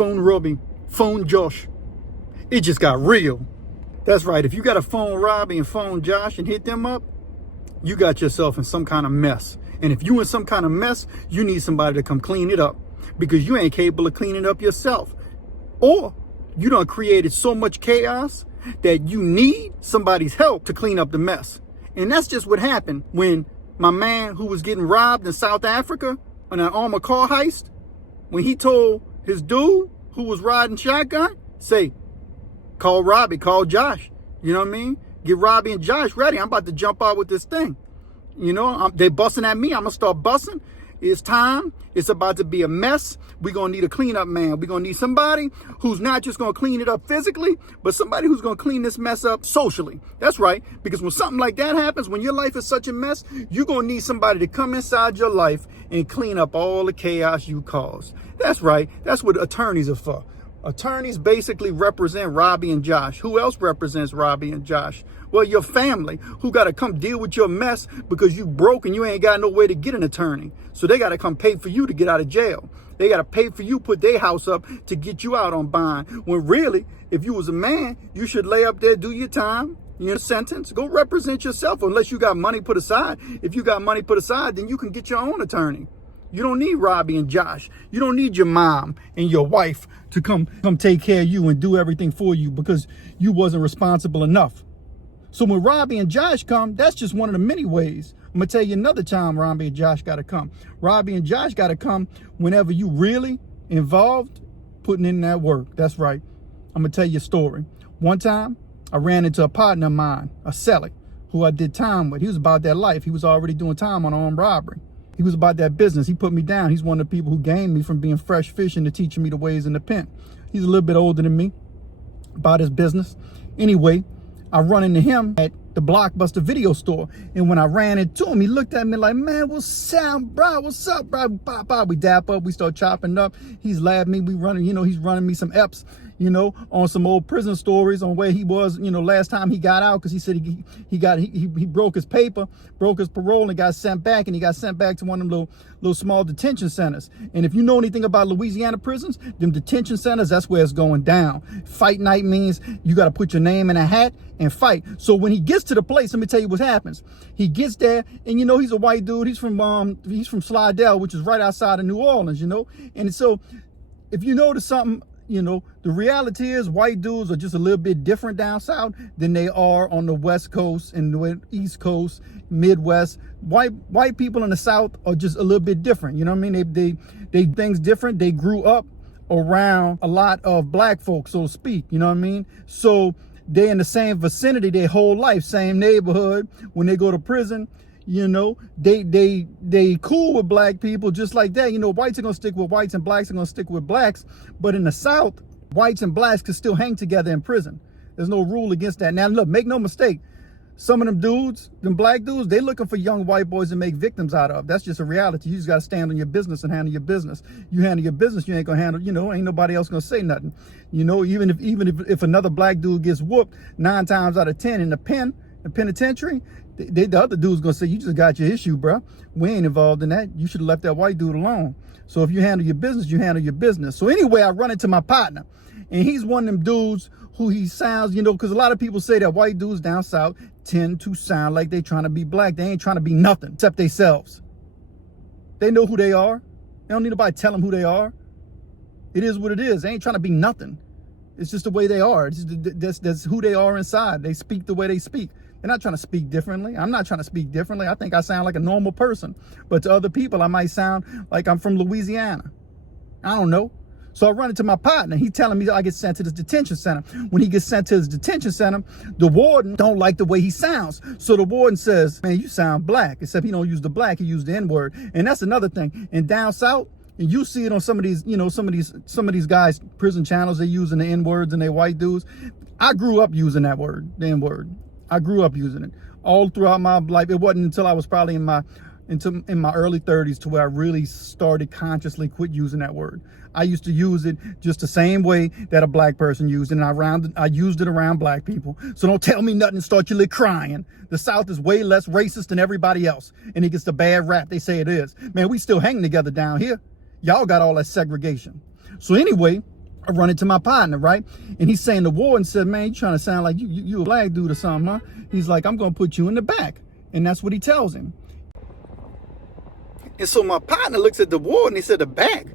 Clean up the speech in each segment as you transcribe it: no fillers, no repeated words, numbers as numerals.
phone Robbie, phone Josh. It just got real. That's right. If you got to phone Robbie and phone Josh and hit them up, you got yourself in some kind of mess. And if you in some kind of mess, you need somebody to come clean it up because you ain't capable of cleaning it up yourself. Or you done created so much chaos that you need somebody's help to clean up the mess. And that's just what happened when my man who was getting robbed in South Africa on an armored car heist, when he told his dude who was riding shotgun, say, call Robbie, call Josh. You know what I mean? Get Robbie and Josh ready. I'm about to jump out with this thing. You know, they busting at me. I'm going to start busting. It's time. It's about to be a mess. We're going to need a cleanup man. We're going to need somebody who's not just going to clean it up physically, but somebody who's going to clean this mess up socially. That's right. Because when something like that happens, when your life is such a mess, you're going to need somebody to come inside your life and clean up all the chaos you caused. That's right. That's what attorneys are for. Attorneys basically represent Robbie and Josh. Who else represents Robbie and Josh? Well, your family, who got to come deal with your mess because you broke and you ain't got no way to get an attorney. So they got to come pay for you to get out of jail. They got to pay for you, put their house up to get you out on bond. When really, if you was a man, you should lay up there, do your time, your sentence, go represent yourself unless you got money put aside. If you got money put aside, then you can get your own attorney. You don't need Robbie and Josh. You don't need your mom and your wife to come take care of you and do everything for you because you wasn't responsible enough. So when Robbie and Josh come, that's just one of the many ways. I'm going to tell you another time Robbie and Josh got to come. Robbie and Josh got to come whenever you really involved putting in that work. That's right. I'm going to tell you a story. One time, I ran into a partner of mine, a Selig, who I did time with. He was about that life. He was already doing time on armed robbery. He was about that business. He put me down. He's one of the people who gained me from being fresh fishing to teaching me the ways in the pen. He's a little bit older than me about his business. Anyway, I run into him at the Blockbuster video store. And when I ran into him, he looked at me like, man, what's up, bro? What's up, bro? Pop, pop. We dap up. We start chopping up. He's laughing me. We running, he's running me some eps, on some old prison stories on where he was, last time he got out, because he said he broke his paper, broke his parole, and got sent back, and he got sent back to one of them little small detention centers. And if you know anything about Louisiana prisons, them detention centers, that's where it's going down. Fight night means you got to put your name in a hat and fight. So when he gets to the place, let me tell you what happens. He gets there, and he's a white dude. He's from Slidell, which is right outside of New Orleans, And so if you notice something, the reality is white dudes are just a little bit different down south than they are on the West Coast and the East Coast, Midwest. White people in the South are just a little bit different. You know what I mean? They things different. They grew up around a lot of black folks, so to speak. You know what I mean? So they're in the same vicinity their whole life, same neighborhood. When they go to prison, they cool with black people just like that. Whites are gonna stick with whites and blacks are gonna stick with blacks. But in the South, whites and blacks can still hang together in prison. There's no rule against that. Now look, make no mistake, some of them dudes, them black dudes, they looking for young white boys to make victims out of. That's just a reality. You just gotta stand on your business and handle your business. You handle your business, you ain't gonna handle, ain't nobody else gonna say nothing. Even if another black dude gets whooped 9 times out of 10 in the penitentiary, the other dude's gonna say, you just got your issue, bro. We ain't involved in that. You should have left that white dude alone. So if you handle your business, you handle your business. So anyway, I run into my partner, and he's one of them dudes who he sounds, because a lot of people say that white dudes down south tend to sound like they trying to be black. They ain't trying to be nothing except themselves. They know who they are. They don't need nobody tell them who they are. It is what it is. They ain't trying to be nothing. It's just the way they are. That's who they are inside. They speak the way they speak. They're not trying to speak differently. I'm not trying to speak differently. I think I sound like a normal person. But to other people, I might sound like I'm from Louisiana. I don't know. So I run into my partner. He's telling me I get sent to this detention center. When he gets sent to his detention center, the warden don't like the way he sounds. So the warden says, man, you sound black. Except he don't use the black. He used the N-word. And that's another thing. And down south, and you see it on some of these, some of these guys' prison channels, they using the N-words and they white dudes. I grew up using that word, the N-word. I grew up using it all throughout my life. It wasn't until I was probably in my early 30s to where I really started consciously quit using that word. I used to use it just the same way that a black person used it, and I used it around black people. So don't tell me nothing and start your crying. The South is way less racist than everybody else, and it gets the bad rap they say it is. Man, we still hang together down here. Y'all got all that segregation. So anyway, I run into my partner, right? And he's saying the warden said, man, you trying to sound like you a black dude or something, huh? He's like, I'm going to put you in the back. And that's what he tells him. And so my partner looks at the warden. He said, the back?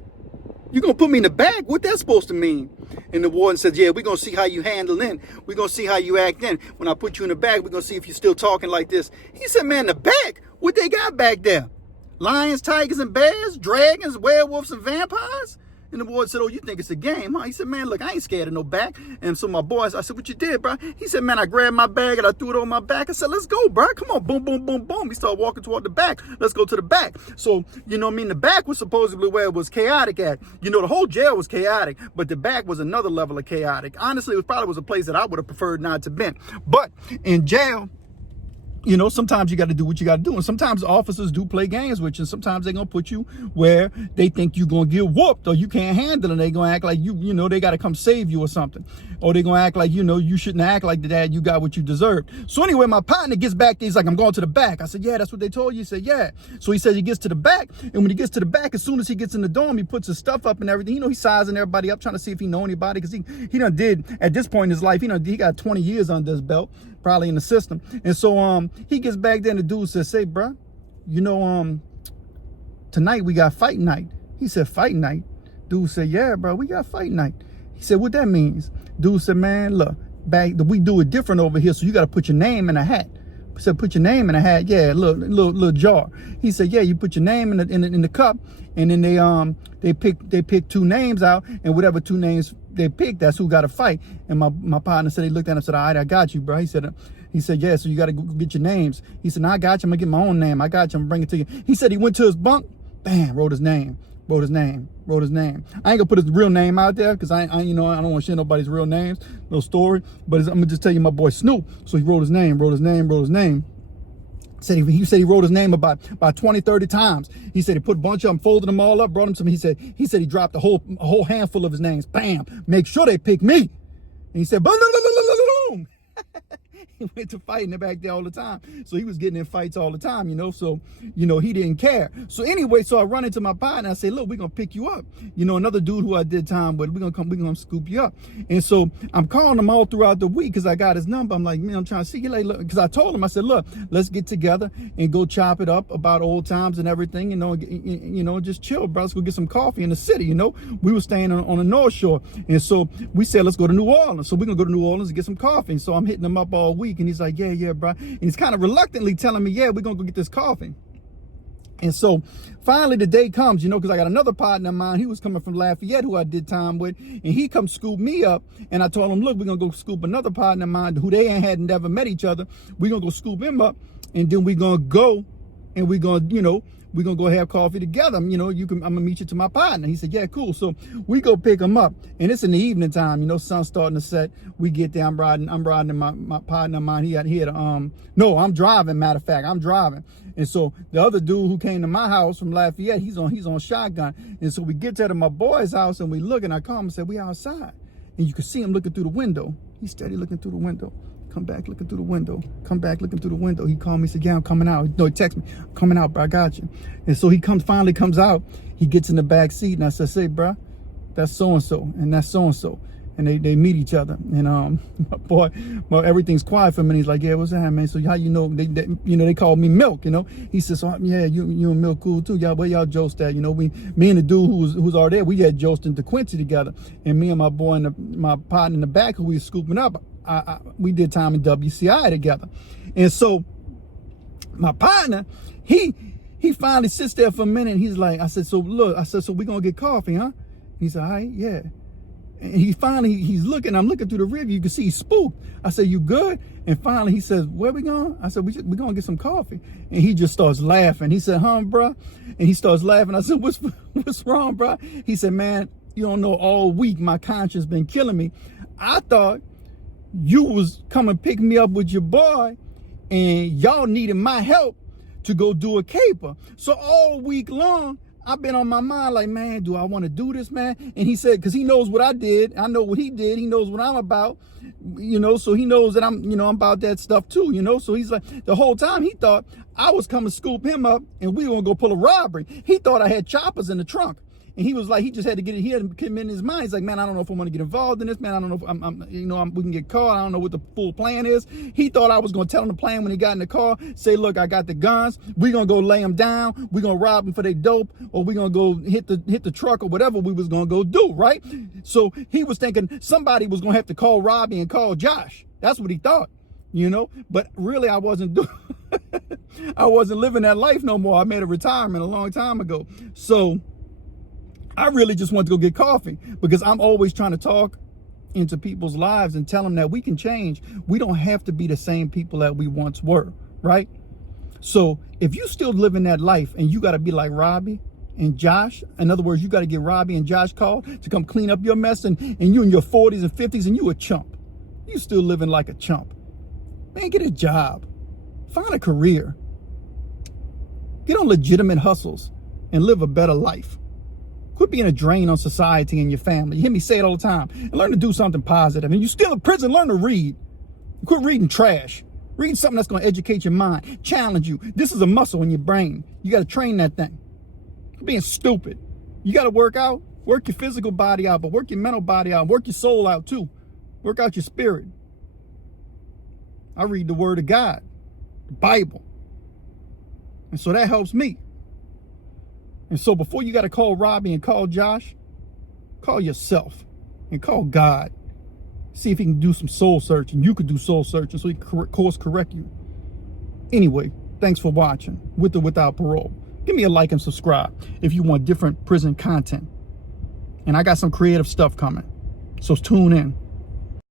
You going to put me in the back? What that's supposed to mean? And the warden said, yeah, we're going to see how you handle then. We're going to see how you act then. When I put you in the back, we're going to see if you're still talking like this. He said, man, the back? What they got back there? Lions, tigers, and bears? Dragons, werewolves, and vampires? And the warden said, oh, you think it's a game, huh? He said, man, look, I ain't scared of no back. And so my boys, I said, what you did, bro? He said, man, I grabbed my bag and I threw it on my back. I said, let's go, bro. Come on, boom, boom, boom, boom. He started walking toward the back. Let's go to the back. So, you know what I mean? The back was supposedly where it was chaotic at. You know, the whole jail was chaotic, but the back was another level of chaotic. Honestly, it probably was a place that I would have preferred not to been. But in jail, you know, sometimes you got to do what you got to do. And sometimes officers do play games with you. And sometimes they're going to put you where they think you're going to get whooped or you can't handle it. And they're going to act like you know, they got to come save you or something. Or they're going to act like, you know, you shouldn't act like that. You got what you deserved. So anyway, my partner gets back there. He's like, I'm going to the back. I said, yeah, that's what they told you. He said, yeah. So he says he gets to the back. And when he gets to the back, as soon as he gets in the dorm, he puts his stuff up and everything. You know, he's sizing everybody up, trying to see if he know anybody. Because he done did, at this point in his life, he got 20 years under his belt, probably in the system. And so he gets back there and the dude says, say, bruh, you know, tonight we got fight night. He said, fight night? Dude said, yeah, bro, we got fight night. He said, what that means? Dude said, man, look, we do it different over here, so you got to put your name in a hat. He said, put your name in a hat. Yeah, little jar. He said, yeah, you put your name in the cup, and then they pick two names out, and whatever two names they pick, that's who got to fight. And my partner said, he looked at him and said, all right, I got you, bro. He said, yeah, so you got to go get your names. He said, no, I got you. I'm going to get my own name. I got you. I'm going to bring it to you. He said he went to his bunk, bam, wrote his name. I ain't going to put his real name out there because I don't want to share nobody's real names, no story. But I'm going to just tell you my boy Snoop. So he wrote his name. He said he wrote his name about 20, 30 times. He said he put a bunch of them, folded them all up, brought them to me. He said he dropped a whole handful of his names. Bam, make sure they pick me. And he said, boom. He went to fighting back there all the time. So he was getting in fights all the time, you know. So, you know, he didn't care. So anyway, so I run into my partner and I say, look, we're going to pick you up. You know, another dude who I did time with, we're going to scoop you up. And so I'm calling him all throughout the week because I got his number. I'm like, man, I'm trying to see you later. Because I told him, I said, look, let's get together and go chop it up about old times and everything, you know, just chill, bro. Let's go get some coffee in the city, you know. We were staying on the North Shore. And so we said, let's go to New Orleans. So we're going to go to New Orleans and get some coffee. And so I'm hitting him up all week. And he's like, yeah, bro. And he's kind of reluctantly telling me, yeah, we're going to go get this coffee. And so finally the day comes, you know, because I got another partner of mine. He was coming from Lafayette who I did time with. And he come scoop me up. And I told him, look, we're going to go scoop another partner of mine who they had never met each other. We're going to go scoop him up. And then we're going to go and we're going to, you know, we're going to go have coffee together. You know, I'm going to meet you to my partner. He said, yeah, cool. So we go pick him up. And it's in the evening time, you know, sun's starting to set. We get there. I'm riding in my partner of mine. I'm driving. Matter of fact, I'm driving. And so the other dude who came to my house from Lafayette, he's on shotgun. And so we get there to my boy's house and we look and I call him and said, we outside. And you can see him looking through the window. He's steady looking through the window. Come back looking through the window. Come back looking through the window. He called me, said, yeah, I'm coming out. No, he texted me, I'm coming out, bro, I got you. And so he finally comes out. He gets in the back seat and I said, say, bro, that's so-and-so and that's so-and-so. And they meet each other. And my boy, everything's quiet for a minute. He's like, yeah, what's that, man? So how you know? They call me Milk, you know. He says, so yeah, you and Milk cool too. Y'all, where y'all joked at? You know, me and the dude who's already there, we had joked in DeQuincy together. And me and my boy and my partner in the back who we was scooping up, we did time in WCI together. And so my partner, he finally sits there for a minute. And he's like, I said, so we gonna get coffee, huh? He said, all right, yeah. And he's looking, I'm looking through the rear view, you can see he's spooked. I said, you good? And finally he says, where we going? I said, we're going to get some coffee. And he just starts laughing. He said, bro? And he starts laughing. I said, what's wrong, bro? He said, man, you don't know, all week my conscience been killing me. I thought you was coming pick me up with your boy and y'all needed my help to go do a caper. So all week long, I've been on my mind like, man, do I want to do this, man? And he said, because he knows what I did. I know what he did. He knows what I'm about, you know, so he knows that I'm about that stuff too, you know? So he's like, the whole time he thought I was coming to scoop him up and we were going to go pull a robbery. He thought I had choppers in the trunk. And he was like, he just had to get it. He had him in his mind. He's like, man, I don't know if I'm going to get involved in this, man. I don't know if we can get caught. I don't know what the full plan is. He thought I was going to tell him the plan when he got in the car. Say, look, I got the guns. We're going to go lay them down. We're going to rob them for their dope, or we're going to go hit the truck or whatever we was going to go do, right? So he was thinking somebody was going to have to call Robbie and call Josh. That's what he thought, but really I wasn't doing I wasn't living that life no more. I made a retirement a long time ago. So I really just wanted to go get coffee, because I'm always trying to talk into people's lives and tell them that we can change. We don't have to be the same people that we once were, right? So if you still living that life and you got to be like Robbie and Josh, in other words, you got to get Robbie and Josh called to come clean up your mess, and you in your 40s and 50s and you a chump. You still living like a chump. Man, get a job. Find a career. Get on legitimate hustles and live a better life. Quit being a drain on society and your family. You hear me say it all the time. And learn to do something positive. And you still in prison, learn to read. Quit reading trash. Read something that's going to educate your mind, challenge you. This is a muscle in your brain. You got to train that thing. Quit being stupid. You got to work out. Work your physical body out, but work your mental body out. Work your soul out too. Work out your spirit. I read the Word of God, the Bible. And so that helps me. And so before you got to call Robbie and call Josh, call yourself and call God. See if he can do some soul searching. You could do soul searching so he can course correct you. Anyway, thanks for watching With or Without Parole. Give me a like and subscribe if you want different prison content. And I got some creative stuff coming. So tune in.